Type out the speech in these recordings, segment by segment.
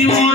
Hãy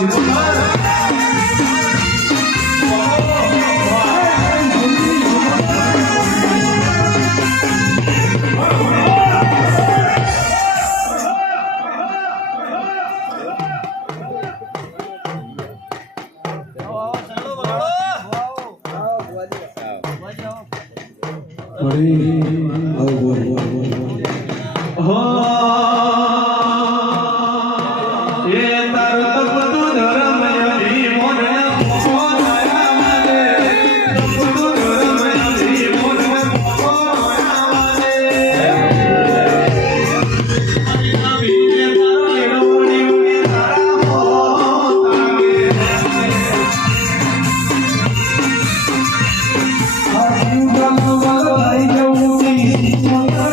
subscribe cho kênh Ghiền Mì Gõ để không bỏ lỡ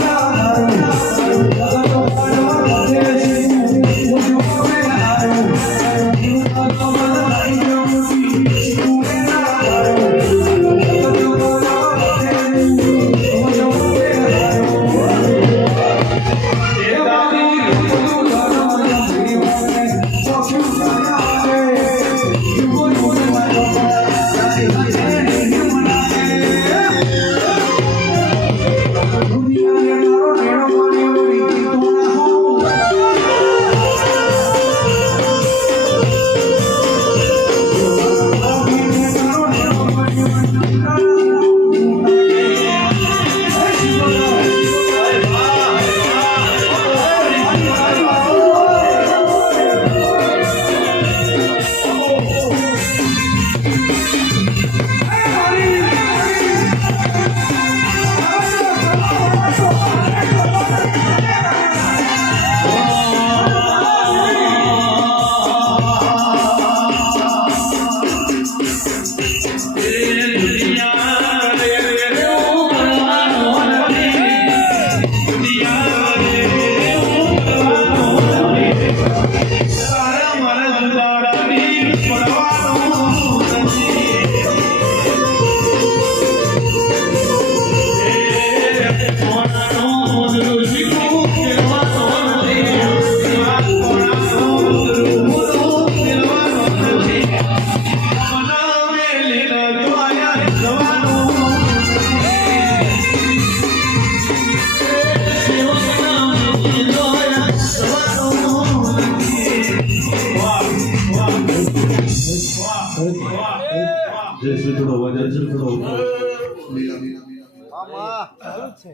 મામા ચાલુ છે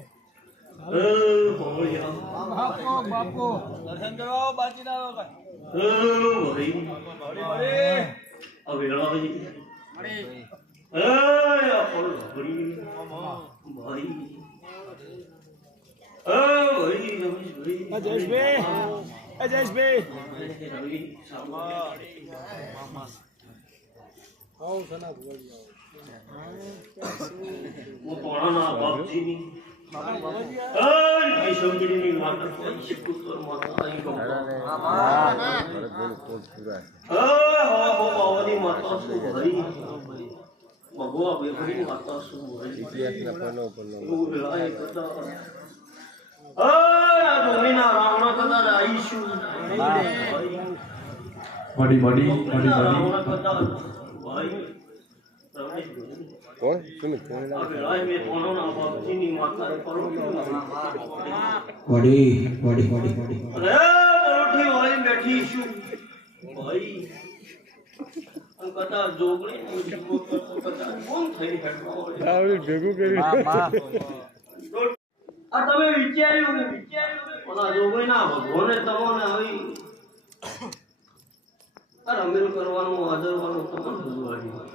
બાપુ દર્શન કરો બાજી ના આવે હવે કોણ સુમિત કોણ વડી વડી વડી વડી પરોઠી હોય બેઠી છું ભાઈ કદા જોગણી કદા કોણ થઈ ભેગું કર્યું આ તમે વિચાર્યું ઓલા જોગણી ના ભગવાને તમને આવી રમેલ કરવાનું આદરવાનું તમને ભૂલવાડ્યું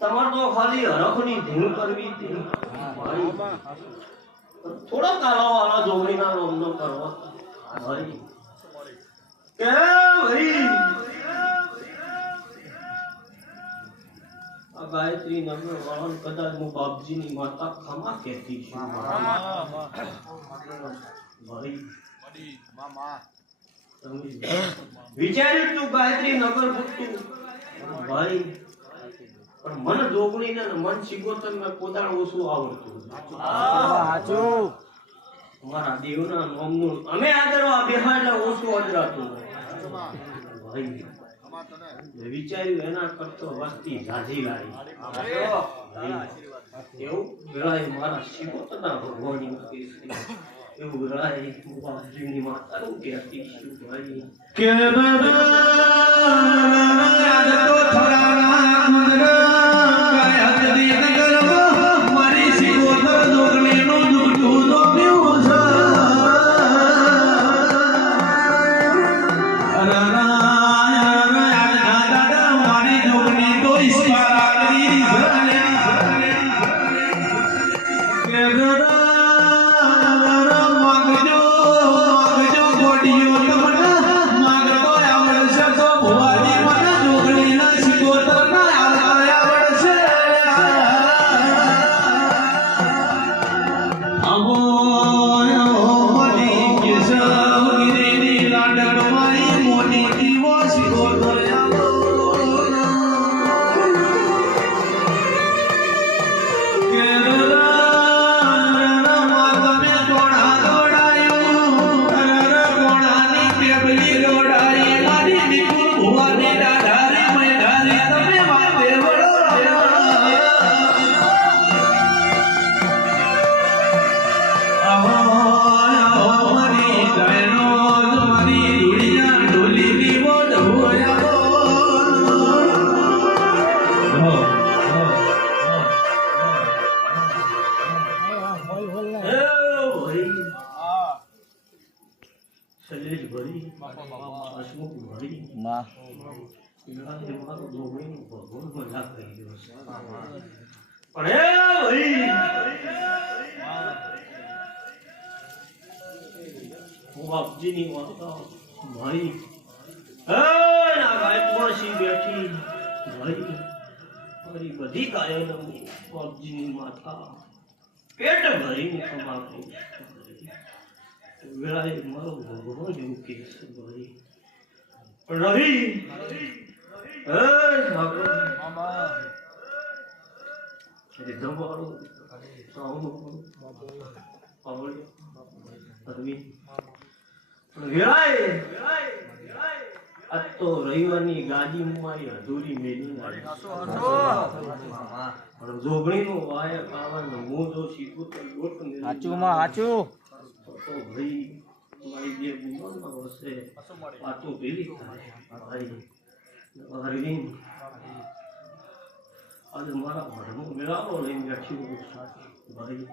તમારે તો ખાલી હરખની ધૂળ કરવી હતી થોડા કાલા વાળા જોગણીના રોમનો કરવા ભાઈ કે ભાઈ આ ગાયત્રી નગર વાળા કદાચ હું બાપજીની માતા ખમા કહેતી છું ભાઈ મામા વિચાર્યું તું ગાયત્રી નગર પૂછતું ભાઈ પણ મન જોગણી ને મન શિગોતર ને કોદાળ ઓછું આવડતું સાચું અમારા દેવના નામનું અમે આદરવા બેહા એટલે ઓછું અજરાતું ભાઈ વિચાર્યું એના કરતો વસ્તી ઝાઝી લાવી એવું વેળાએ મારા શિગોતરના ભગવાનની એવું વેળાએ બાપજીની માતાનું કહેતી છું ભાઈ કે બાપજીની માતા ભાઈ ના ગાયત્રી સી બેઠી ભાઈ મારી બધી ગાયો બાપજીની માતા પેટ ભરીને ખમા કહું વેળાએ મારો ભગવાન એવું કે છે ભાઈ રહી રવિવારની ગાદી મારી અધૂરી મેલી જોગણી નું વાય ખાવાનું હું જો શીખું તો સાચું માં સાચું તો ભાઈ મારી જે ગુમાનમાં હશે વાતો પેલી થાય ભાઈ હરવીન આજે મારા ઘરનો મેળાવો લઈને બેઠી ભાઈ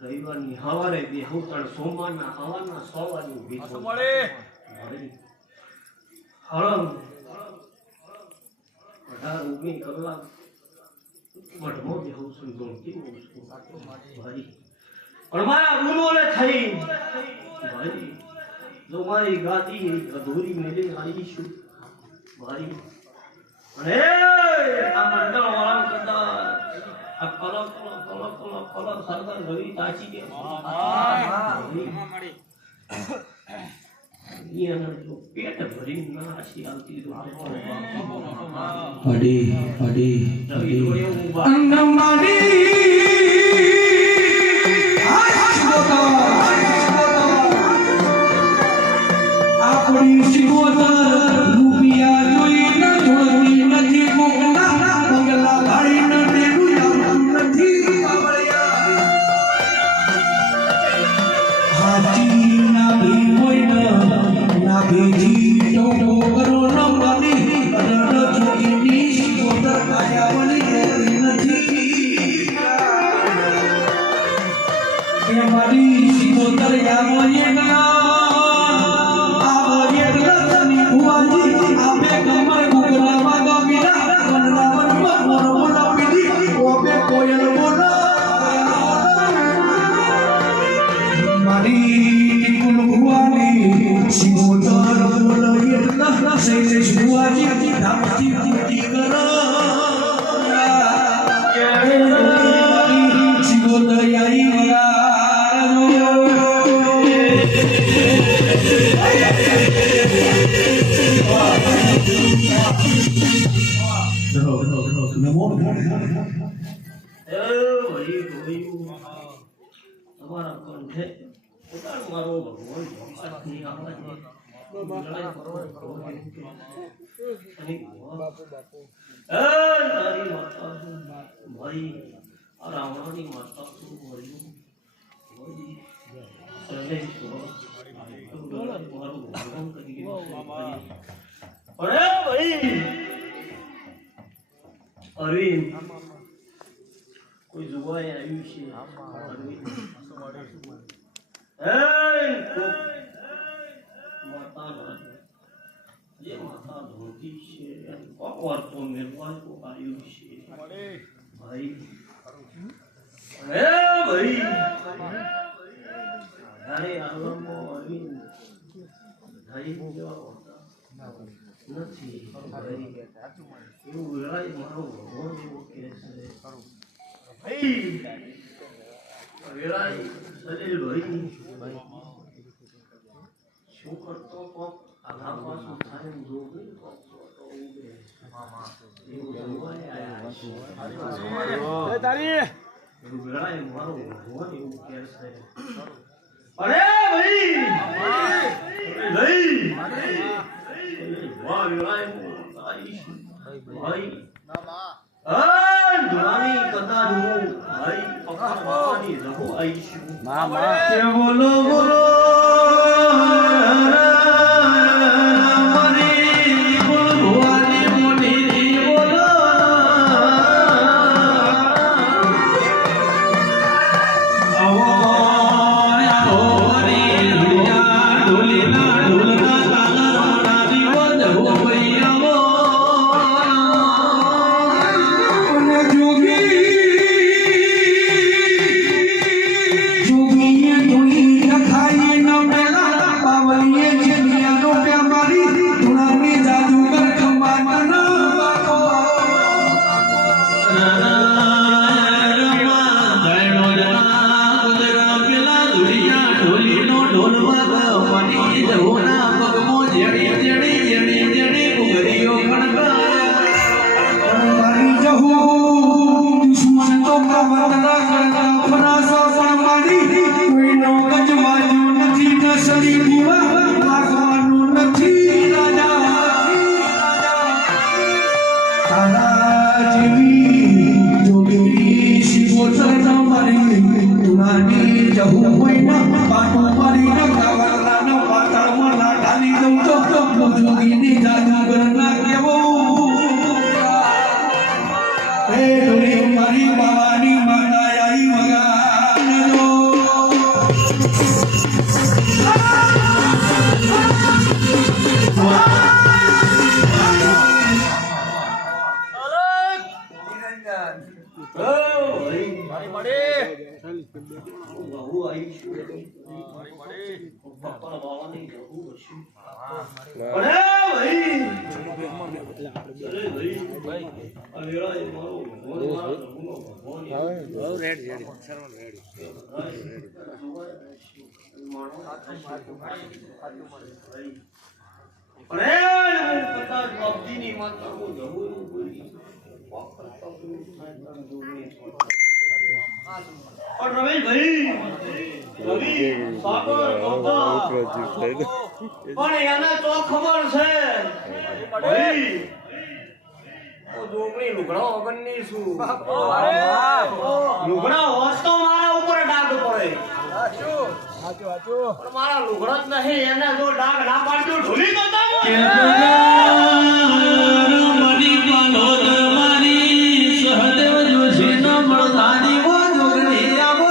રવિવારની સવારે દેહુતણ સોમવારના સવારના 100 વાગે ઊભી પાછું મળે. ભાઈ હળંગ 18-19 કલાક મઢમો બેહું છું ગમતી હોઉં છું ભાઈ પણ મારા ગુરુઓને થઈ ભાઈ જો મારી ગાદી અધૂરી મેળીને આવીશું ભાઈ અને આ મંડળ વાળા કદાચ આ કલક સરદાર રવિ તાચી કે પેટ ભરીને ના આશી આવતી પાડી પાડી આપણી શિવોતર રૂપિયા જોઈને જોડતી નથી બંગલા ભાડીને દેવું આવતું નથી હાથી ના ભી હોય ના ભીજી ટોટો કરો ન માની અડડ જોગીની શિવોતર કાયા વળી રહેતી નથી કે મારી શિવોતર યામોએ ના તમારા કંઠે પોતાનો મારો ભગવાન ભગવાનની આવાજ ભાઈ આ રાવણાની માતા શું મળ્યું મારું ભગવાન કરી ભાઈ અરવિંદ કોઈ જોવાય આવ્યું છે માતા જે માતા ધોતી છે કોર તો મેળવા તો આવ્યું છે ભાઈ ભાઈ અરે આલમો અરવિંદ ભાઈ જેવા નથી ભાઈ એવું વેળાય મારો ભગવાન એવો કહે છે વેળાય સલીલ ભાઈ શું કરતો કોક આઘા પાછું થાય ને જોગી કોક તો ઉભે એવું જોવાય આયા છે એવું વેળાય મારો ભગવાન એવું કહે છે અરે ભાઈ ભાઈ વાહ વેળાય આઈશ ભાઈ दुरानी कथा दूं भाई पक्का रहो आईशु मामा के बोलो बोलो मरी बोल भवानी मोनी बोलो आवो आओ मरी दुनिया ढोलीना ढोलना ताला रानी बोल हो भैया હે ઢોલી મારી બાવાની માતા આઈ વગાડજો મારી મળી. બહુ આવી છું પપ્પા બાવાની બહુ હશું અરે ભાઈ અરે ભાઈ આ વેળા એ મારો ભગવાન રેડી અરે કદાચ બાપજીની માતા હું જવું બોલી और रमेश भाई रवि सागर बाबा પણ એને તો ખબર છે ભાઈ ઓ જોગણી લુગડા વગરની શું લુગડા હોત તો મારા ઉપર ડાઘ પડે પણ મારા લુગડા જ નહીં એને જો ડાઘ ના પાડતો ઢોલી બતાવો મની કાલો મારી સહદેવ જોશી ન મળદાની વો જોગણી આવો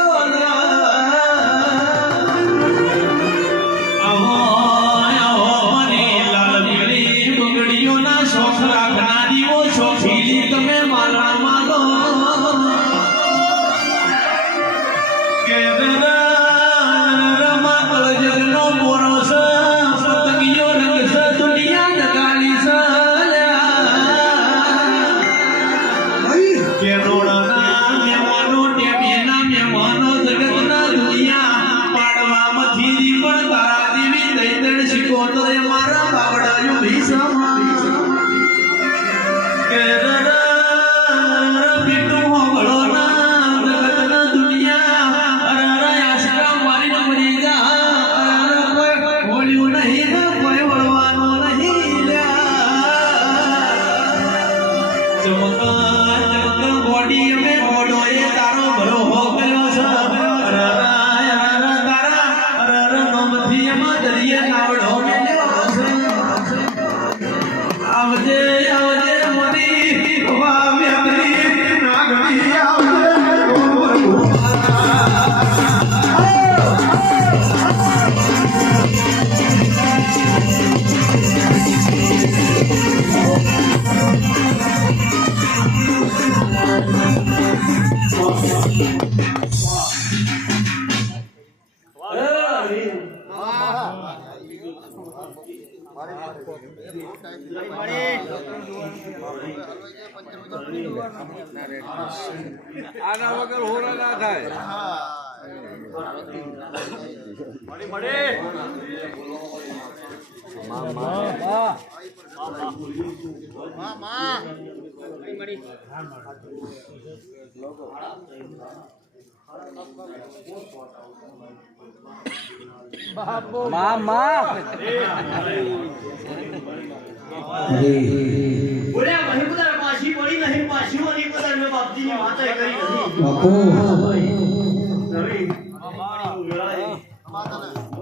મને લાલ પીળી બગડીઓના શોખ રાખનારી વો શોખીલી તમે મારા માનો કે રમા કળજનો મોરો છે પતંગિયો રંગ છે દુનિયા નગાલી છે કે રોડના મેવાનો ટેમીના મેવાનો જગતના દુનિયા પાડવામાંથી પણ તારા દેવી દૈતણ શીખોતો એ મારા બાવડાયું ભીસમા કે બીટું હોબળો ના જગતના દુનિયા અરે આશરા મારી મરી જા કોઈ હોળ્યું નહીં ને કોઈ વળવાનો નહીં લ્યા ચમકા બોડી અમે ઓડો એ તારો ભરો હો ગયો છે તારા નોમથી એમાં દરિયે નાવડો મેલ્યો છે આવજે આવજે મોરી વા મેમરી નાગણી આવજે આના વગર હોરા ના થાય. મળી મળી. બોલ્યા વહી બધા પાછી પડી નહીં પાછી વહી બધા મેં બાપજીની વાતે કરી નથી બાપુ રવિ વેળા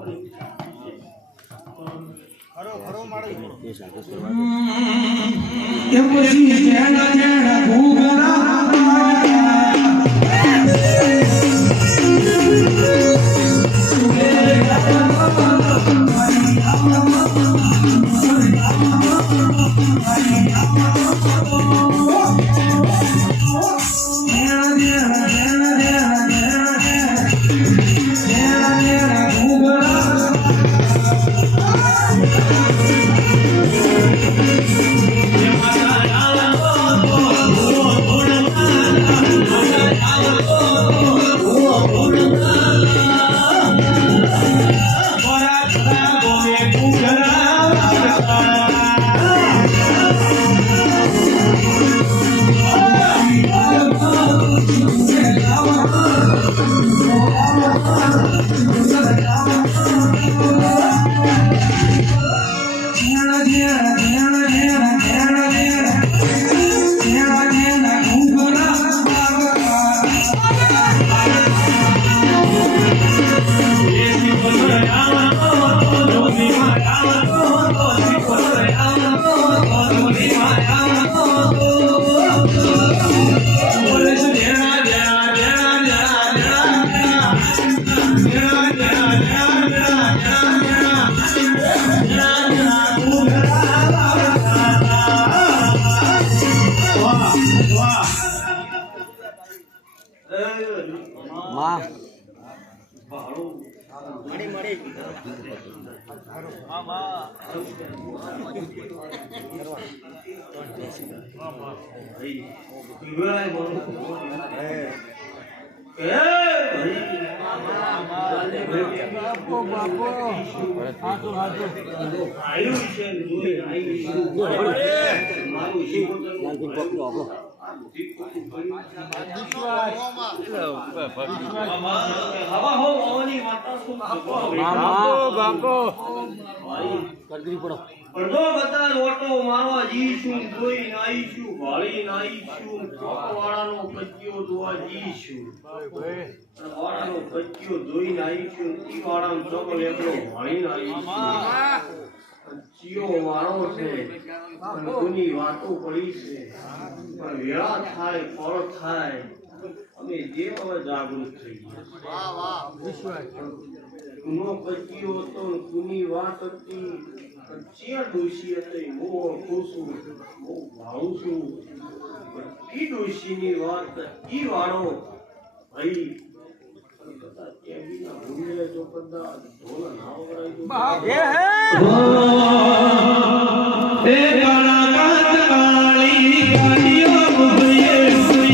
કે પછી જેણા જેણા ભૂગરા Oh માં પડદો બતા ઓટો મારવા જીશું જોઈ નાઈશું ભાળી નાઈશું વાળાનો કચ્યો જોવા જીશું વાળાનો કચ્યો જોઈ નાઈશું ઈ વાળાનો ચોકો લેબડો ભાળી નાઈશું જીઓ વાળો છે પણ કોની વાતો પડી છે પણ વેળા થાય ફળ થાય અમે જે હવે જાગૃત થઈ ગયા વાહ વાહ વિશ્વાસ કુનો કચ્યો તો કુની વાત હતી ચિયા ડોશી હતી મો ખુશું મો ભાવું છું ઈ ડોશીની વાત ઈ વાળો ભાઈ કદા કે બીના ભૂલે જો કદા ઢોલ ના વગડાઈ એ કાળા કાચ કાળી ગાડીઓ મુજે સુઈ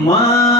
માં